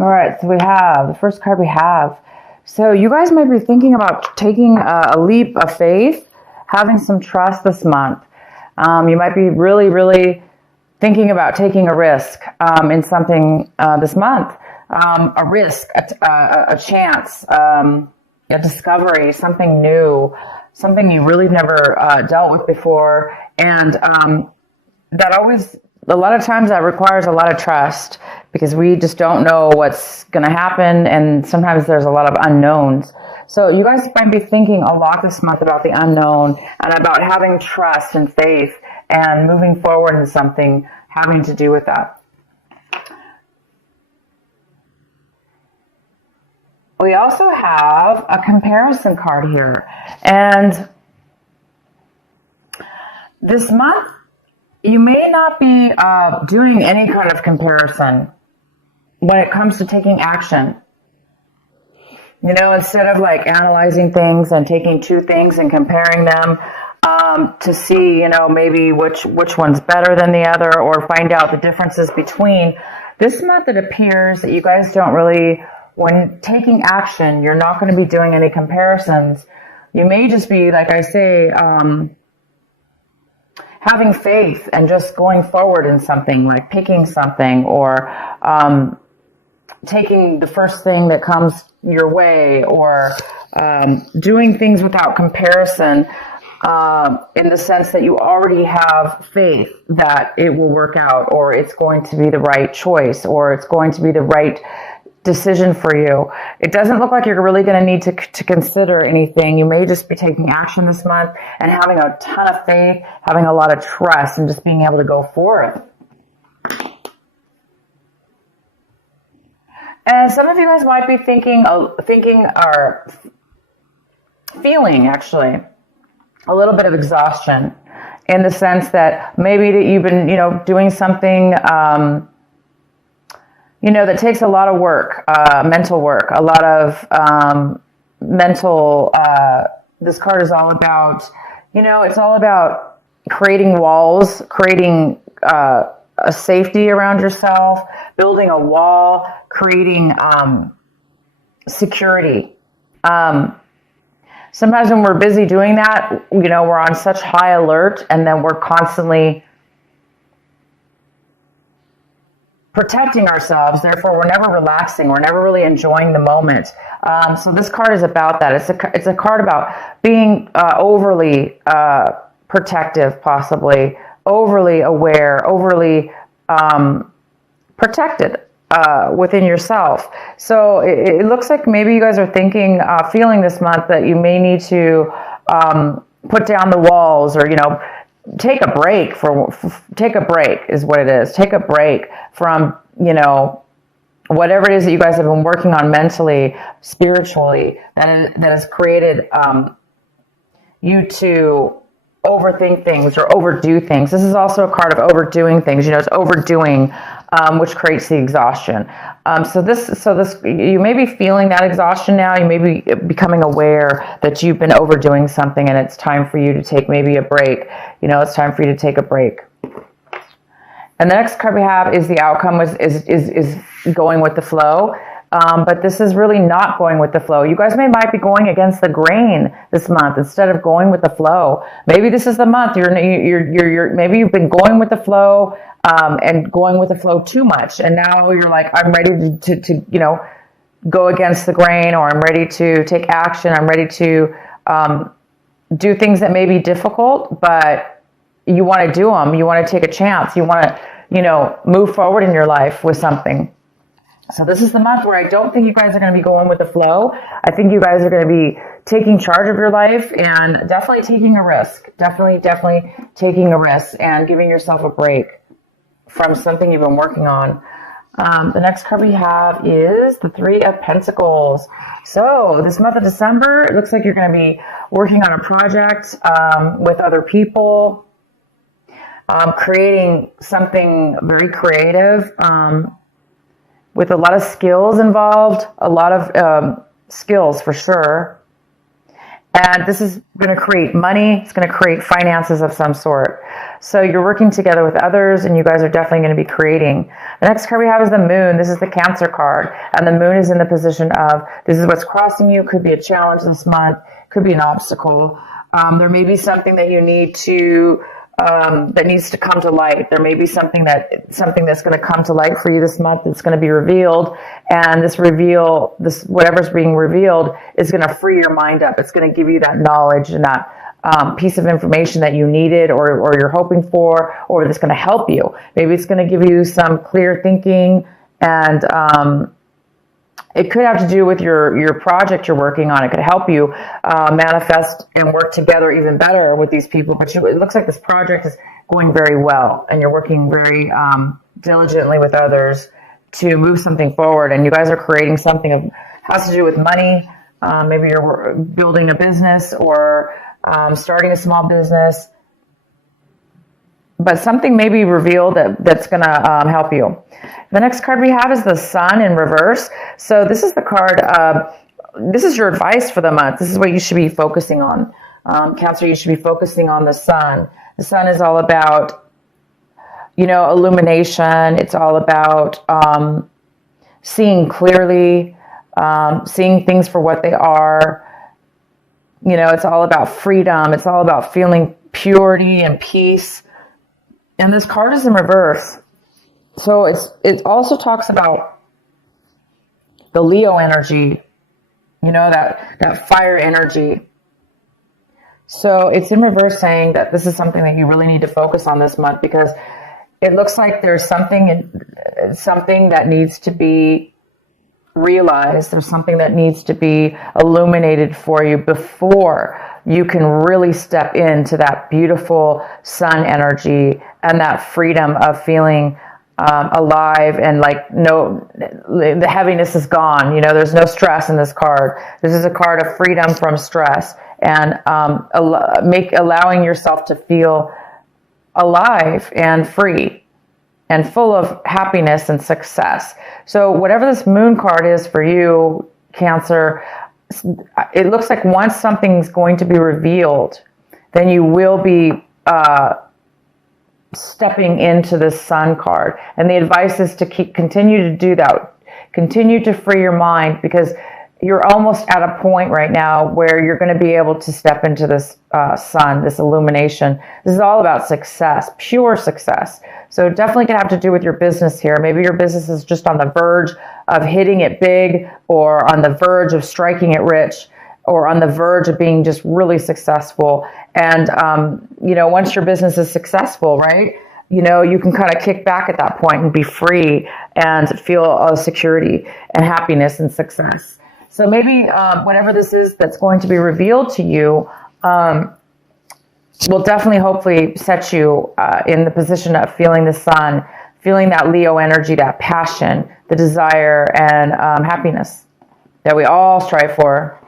All right, so we have the first card we have. So you guys might be thinking about taking a leap of faith, having some trust this month. You might be really, really thinking about taking a risk in something this month. A risk, a chance, a discovery, something new, something you really never dealt with before. And that always, a lot of times that requires a lot of trust because we just don't know what's going to happen. And sometimes there's a lot of unknowns. So you guys might be thinking a lot this month about the unknown and about having trust and faith and moving forward in something having to do with that. We also have a comparison card here. And this month, you may not be doing any kind of comparison when it comes to taking action. You know, instead of like analyzing things and taking two things and comparing them to see, you know, maybe which one's better than the other or find out the differences between. This month it appears that you guys don't really, when taking action, you're not going to be doing any comparisons. You may just be, like I say, having faith and just going forward in something, like picking something or taking the first thing that comes your way or doing things without comparison in the sense that you already have faith that it will work out or it's going to be the right choice or it's going to be the right decision for you. It doesn't look like you're really going to need to consider anything. You may just be taking action this month and having a ton of faith, having a lot of trust, and just being able to go forth. And some of you guys might be thinking or feeling actually a little bit of exhaustion in the sense that maybe that you've been, you know, doing something you know, that takes a lot of work, mental work, a lot of mental, this card is all about, you know, it's all about creating walls, creating a safety around yourself, building a wall, creating security. Sometimes when we're busy doing that, you know, we're on such high alert and then we're constantly protecting ourselves, therefore we're never relaxing, we're never really enjoying the moment. So this card is about that. It's a card about being overly protective, possibly overly aware, overly protected within yourself. So it looks like maybe you guys are thinking, feeling this month that you may need to put down the walls or, you know, take a break is what it is. Take a break from, you know, whatever it is that you guys have been working on mentally, spiritually, that has created you to overthink things or overdo things. This is also a card of overdoing things. You know, it's overdoing, which creates the exhaustion. So this, you may be feeling that exhaustion now. You may be becoming aware that you've been overdoing something, and it's time for you to take maybe a break. You know, it's time for you to take a break. And the next card we have is the outcome is going with the flow. But this is really not going with the flow. You guys might be going against the grain this month instead of going with the flow. Maybe this is the month you're maybe you've been going with the flow and going with the flow too much, and now you're like, I'm ready to you know, go against the grain, or I'm ready to take action. I'm ready to do things that may be difficult, but you want to do them. You want to take a chance. You want to, you know, move forward in your life with something. So this is the month where I don't think you guys are going to be going with the flow. I think you guys are going to be taking charge of your life and definitely taking a risk. Definitely taking a risk and giving yourself a break from something you've been working on. The next card we have is the Three of Pentacles. So this month of December, it looks like you're going to be working on a project with other people, creating something very creative, with a lot of skills involved, a lot of skills for sure. And this is going to create money. It's going to create finances of some sort. So you're working together with others, and you guys are definitely going to be creating. The next card we have is the moon. This is the Cancer card, and the moon is in the position of, this is what's crossing you. Could be a challenge this month, could be an obstacle. There may be something that you need to, that needs to come to light. There may be something that's going to come to light for you this month. It's going to be revealed, and this whatever's being revealed is going to free your mind up. It's going to give you that knowledge and that piece of information that you needed or you're hoping for, or that's going to help you. Maybe it's going to give you some clear thinking, and it could have to do with your project you're working on. It could help you manifest and work together even better with these people. But it looks like this project is going very well, and you're working very diligently with others to move something forward. And you guys are creating something that has to do with money. Maybe you're building a business or starting a small business. But something may be revealed that's going to help you. The next card we have is the Sun in reverse. So this is the card, this is your advice for the month. This is what you should be focusing on. Cancer, you should be focusing on the Sun. The Sun is all about, illumination. It's all about seeing clearly, seeing things for what they are. It's all about freedom. It's all about feeling purity and peace. And this card is in reverse. So it also talks about the Leo energy, that fire energy. So it's in reverse, saying that this is something that you really need to focus on this month, because it looks like there's something that needs to be realized. There's something that needs to be illuminated for you before you can really step into that beautiful sun energy and that freedom of feeling alive, and the heaviness is gone. There's no stress in this card. This is a card of freedom from stress, and allowing yourself to feel alive and free and full of happiness and success. So whatever this moon card is for you, Cancer, it looks like once something's going to be revealed, then you will be stepping into the sun card. And the advice is to continue to do that. Continue to free your mind, because you're almost at a point right now where you're going to be able to step into this sun, this illumination. This is all about success, pure success. So definitely can have to do with your business here. Maybe your business is just on the verge of hitting it big, or on the verge of striking it rich, or on the verge of being just really successful. And, once your business is successful, right, you can kind of kick back at that point and be free and feel security and happiness and success. So maybe whatever this is that's going to be revealed to you will definitely, hopefully, set you in the position of feeling the sun, feeling that Leo energy, that passion, the desire, and happiness that we all strive for.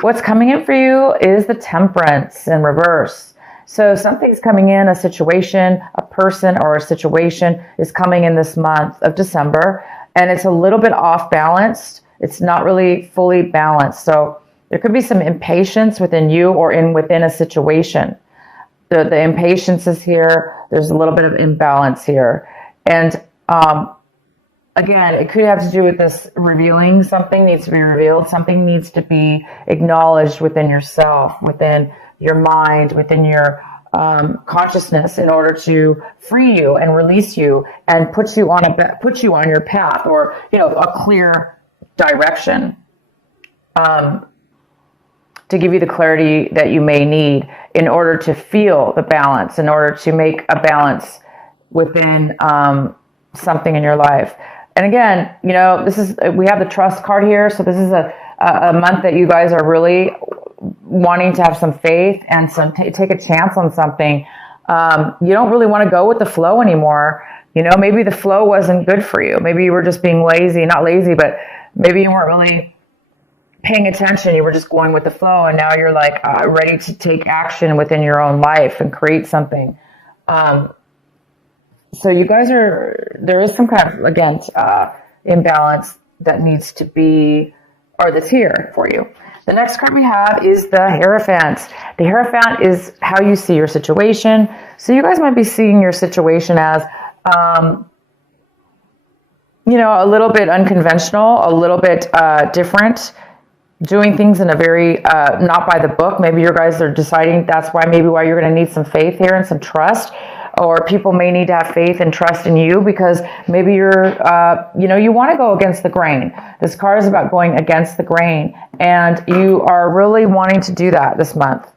What's coming in for you is the Temperance in reverse. So something's coming in, a situation, a person, or a situation is coming in this month of December, and it's a little bit off balanced. It's not really fully balanced. So there could be some impatience within you or within a situation. The impatience is here. There's a little bit of imbalance here. And again, it could have to do with this revealing. Something needs to be revealed. Something needs to be acknowledged within yourself, within your mind, within your consciousness, in order to free you and release you and put you on your path, or a clear direction, to give you the clarity that you may need in order to feel the balance, in order to make a balance within something in your life. And again, we have the Trust card here. So this is a month that you guys are really wanting to have some faith and take a chance on something. You don't really want to go with the flow anymore. Maybe the flow wasn't good for you. Maybe you were just being lazy, not lazy, but maybe you weren't really paying attention. You were just going with the flow, and now you're ready to take action within your own life and create something. So you guys there is some kind of, again, imbalance that needs to be, or that's here for you. The next card we have is the Hierophant. The Hierophant is how you see your situation. So you guys might be seeing your situation as, a little bit unconventional, a little bit different, doing things in a very not by the book. Maybe you guys are deciding that's why you're going to need some faith here and some trust, or people may need to have faith and trust in you because maybe you're you want to go against the grain. This card is about going against the grain, and you are really wanting to do that this month.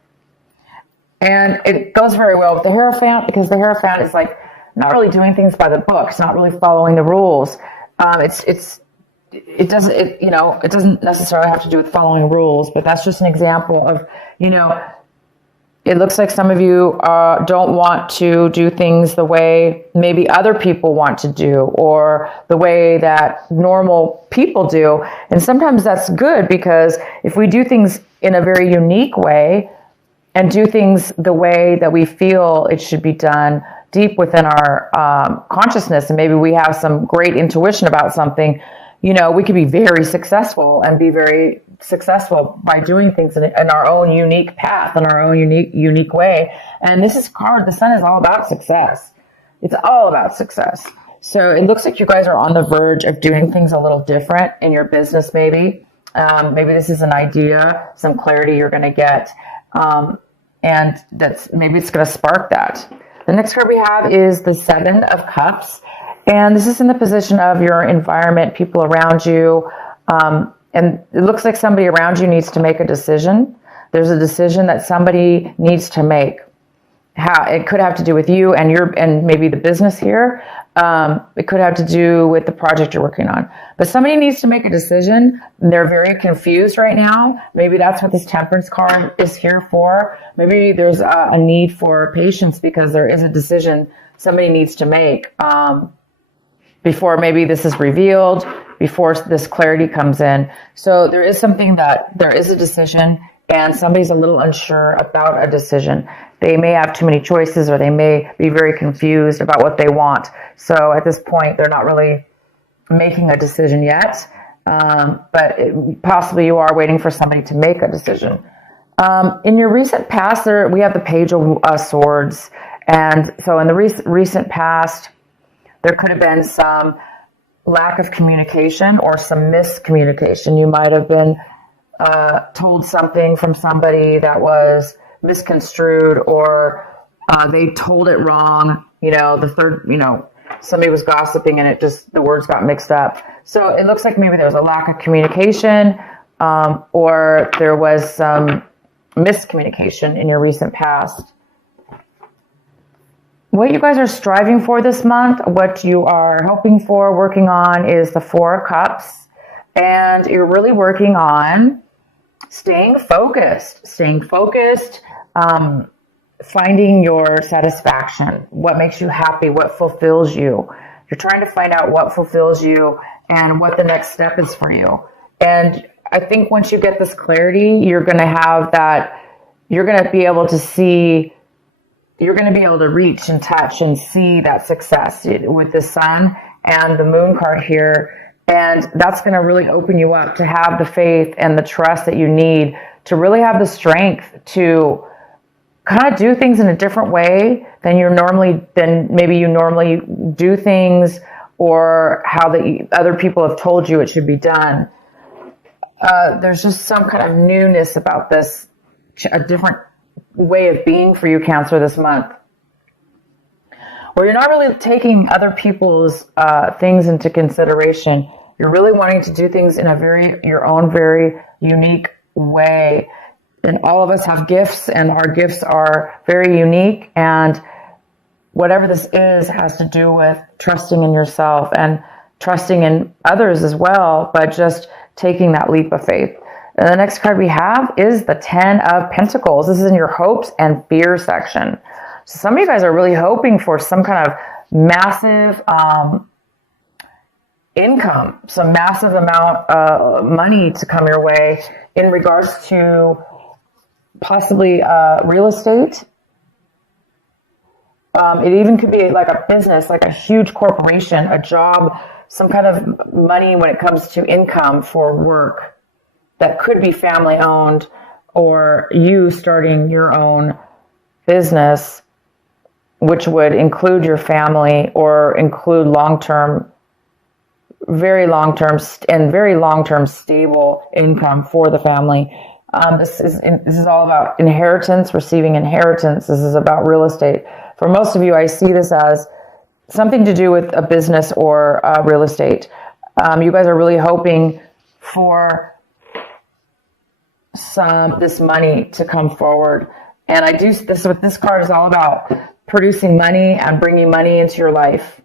And it goes very well with the Hierophant because the Hierophant is like not really doing things by the book. It's not really following the rules. It doesn't necessarily have to do with following rules, but that's just an example of, it looks like some of you don't want to do things the way maybe other people want to do or the way that normal people do. And sometimes that's good because if we do things in a very unique way and do things the way that we feel it should be done deep within our consciousness, and maybe we have some great intuition about something, we could be very successful and be very successful by doing things in our own unique path, in our own unique way. And this is the Sun is all about success. It's all about success. So it looks like you guys are on the verge of doing things a little different in your business, maybe. Maybe this is an idea, some clarity you're going to get. And maybe it's going to spark that. The next card we have is the Seven of Cups. And this is in the position of your environment, people around you. And it looks like somebody around you needs to make a decision. There's a decision that somebody needs to make. It could have to do with you and maybe the business here. It could have to do with the project you're working on. But somebody needs to make a decision. They're very confused right now. Maybe that's what this Temperance card is here for. Maybe there's a need for patience because there is a decision somebody needs to make before maybe this is revealed, before this clarity comes in. So there is there is a decision and somebody's a little unsure about a decision. They may have too many choices or they may be very confused about what they want. So at this point, they're not really making a decision yet. But possibly you are waiting for somebody to make a decision. In your recent past, we have the Page of Swords. And so in the recent past, there could have been some lack of communication or some miscommunication. You might have been told something from somebody that was misconstrued, or they told it wrong. Somebody was gossiping and the words got mixed up. So it looks like maybe there was a lack of communication, or there was some miscommunication in your recent past. What you guys are striving for this month, what you are hoping for, working on, is the Four of Cups. And you're really working on staying focused, finding your satisfaction, what makes you happy, what fulfills you. You're trying to find out what fulfills you and what the next step is for you. And I think once you get this clarity, you're going to be able to see, you're going to be able to reach and touch and see that success with the Sun and the Moon card here. And that's going to really open you up to have the faith and the trust that you need to really have the strength to kind of do things in a different way than maybe you normally do things, or how other people have told you it should be done. There's just some kind of newness about this, a different way of being for you, Cancer, this month, where you're not really taking other people's things into consideration. You're really wanting to do things in your own very unique way. And all of us have gifts, and our gifts are very unique. And whatever this is has to do with trusting in yourself and trusting in others as well, but just taking that leap of faith. And the next card we have is the Ten of Pentacles. This is in your hopes and fears section. So some of you guys are really hoping for some kind of massive income, some massive amount of money to come your way in regards to possibly real estate. It even could be like a business, like a huge corporation, a job, some kind of money when it comes to income for work. that could be family owned, or you starting your own business, which would include your family or include very long-term stable income for the family. This is all about inheritance, receiving inheritance. This is about real estate. For most of you, I see this as something to do with a business or real estate. You guys are really hoping for this money to come forward. And this is what this card is all about: producing money and bringing money into your life.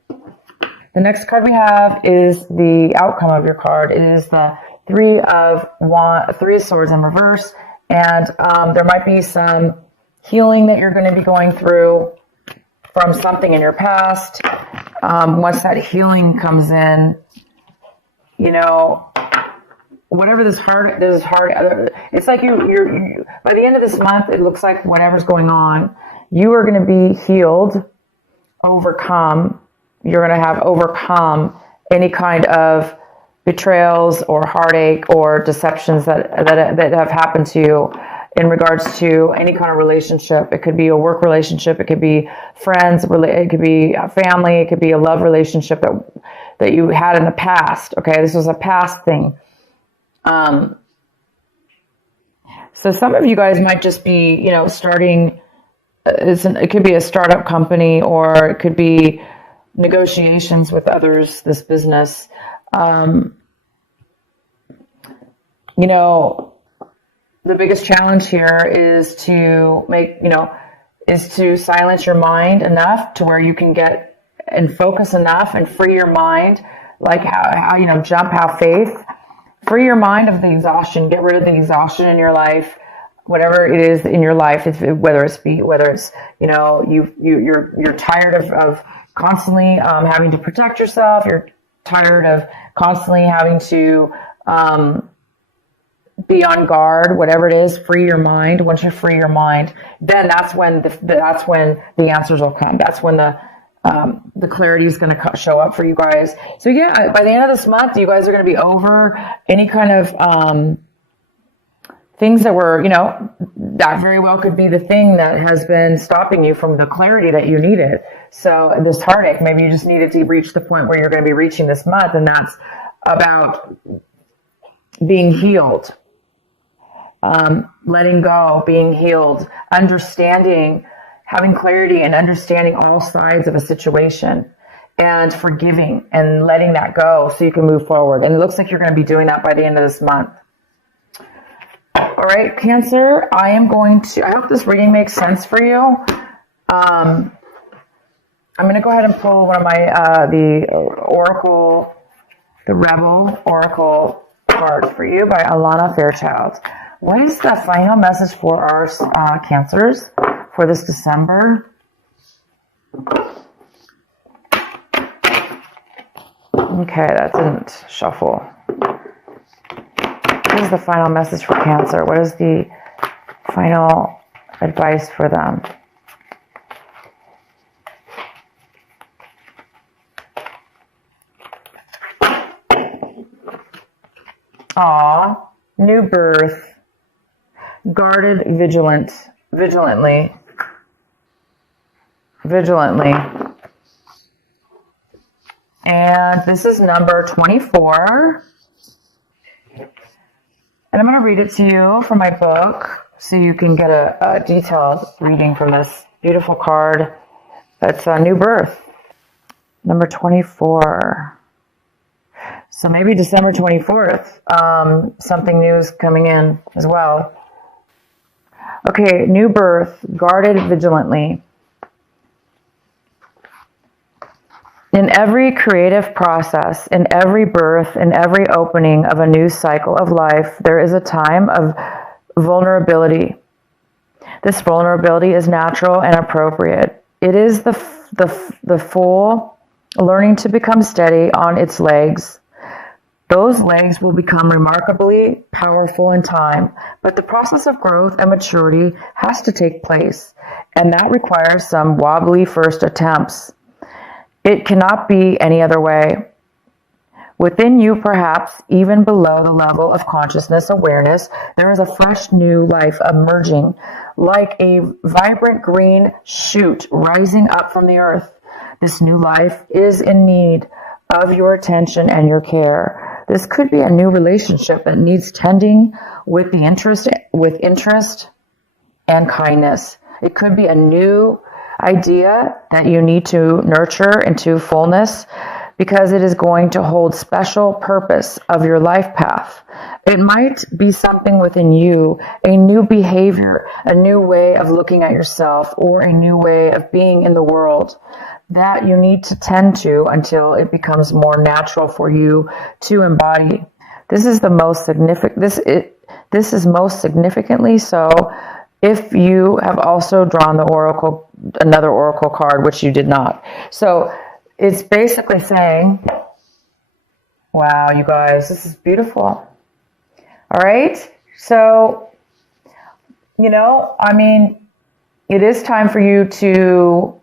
The next card we have is the outcome of your card. It is the Three of Swords in reverse. And there might be some healing that you're going to be going through from something in your past. Once that healing comes in, whatever this hard, it's like you're by the end of this month, it looks like whatever's going on, you are going to be healed, overcome. You're going to have overcome any kind of betrayals or heartache or deceptions that have happened to you in regards to any kind of relationship. It could be a work relationship. It could be friends. It could be a family. It could be a love relationship that you had in the past. Okay, this was a past thing. So some of you guys might just be, starting. It could be a startup company, or it could be negotiations with others. This business. The biggest challenge here is to silence your mind enough to where you can get and focus enough and free your mind, like how have faith, free your mind of the exhaustion, get rid of the exhaustion in your life, whatever it is in your life, whether it's you're tired of constantly having to protect yourself, you're tired of constantly having to be on guard, whatever it is, free your mind. Once you free your mind, then that's when the answers will come. That's when the clarity is going to show up for you guys. So yeah, by the end of this month, you guys are going to be over any kind of things that were, that very well could be the thing that has been stopping you from the clarity that you needed. So this heartache, maybe you just needed to reach the point where you're going to be reaching this month, and that's about being healed, letting go, being healed, understanding, having clarity and understanding all sides of a situation, and forgiving and letting that go so you can move forward. And it looks like you're going to be doing that by the end of this month. All right, Cancer, I hope this reading makes sense for you. I'm going to go ahead and pull one of my, the Rebel Oracle card for you by Alana Fairchild. What is the final message for our Cancers for this December? Okay, that didn't shuffle. What is the final message for Cancer? What is the final advice for them? Aw, new birth, guarded, vigilantly. And this is number 24. And I'm going to read it to you from my book so you can get a detailed reading from this beautiful card. It's a new birth, number 24. So maybe December 24th, something new is coming in as well. Okay, new birth, guarded vigilantly. In every creative process, in every birth, in every opening of a new cycle of life, there is a time of vulnerability. This vulnerability is natural and appropriate. It is the fool learning to become steady on its legs. Those legs will become remarkably powerful in time, but the process of growth and maturity has to take place, and that requires some wobbly first attempts. It cannot be any other way. Within you, perhaps even below the level of consciousness awareness, there is a fresh new life emerging, like a vibrant green shoot rising up from the earth. This new life is in need of your attention and your care. This could be a new relationship that needs tending with interest and kindness. It could be a new idea that you need to nurture into fullness, because it is going to hold special purpose of your life path. It might be something within you, a new behavior, a new way of looking at yourself, or a new way of being in the world that you need to tend to until it becomes more natural for you to embody. This is the most significant. This is most significantly so if you have also drawn another oracle card, which you did not. So it's basically saying, wow, you guys, this is beautiful. All right. So, it is time for you to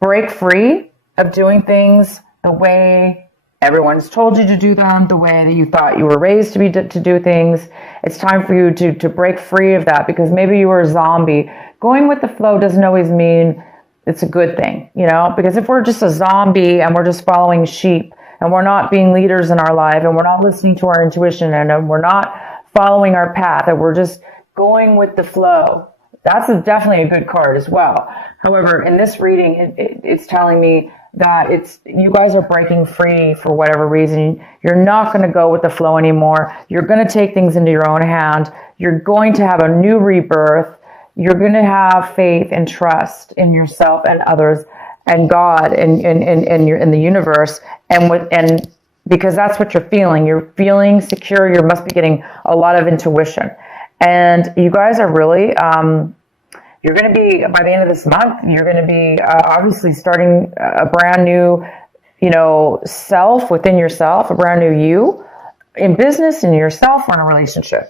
break free of doing things the way everyone's told you to do them, the way that you thought you were raised to do things. It's time for you to break free of that, because maybe you were a zombie. Going with the flow doesn't always mean it's a good thing, because if we're just a zombie and we're just following sheep and we're not being leaders in our life and we're not listening to our intuition and we're not following our path and we're just going with the flow, that's definitely a good card as well. However, in this reading, it's telling me that you guys are breaking free for whatever reason. You're not going to go with the flow anymore. You're going to take things into your own hand. You're going to have a new rebirth. You're going to have faith and trust in yourself and others and God and in the universe, and because that's what you're feeling. You're feeling secure. You must be getting a lot of intuition, and you guys are really. You're going to be, by the end of this month, you're going to be obviously starting a brand new, self within yourself, a brand new you in business, in yourself, or in a relationship.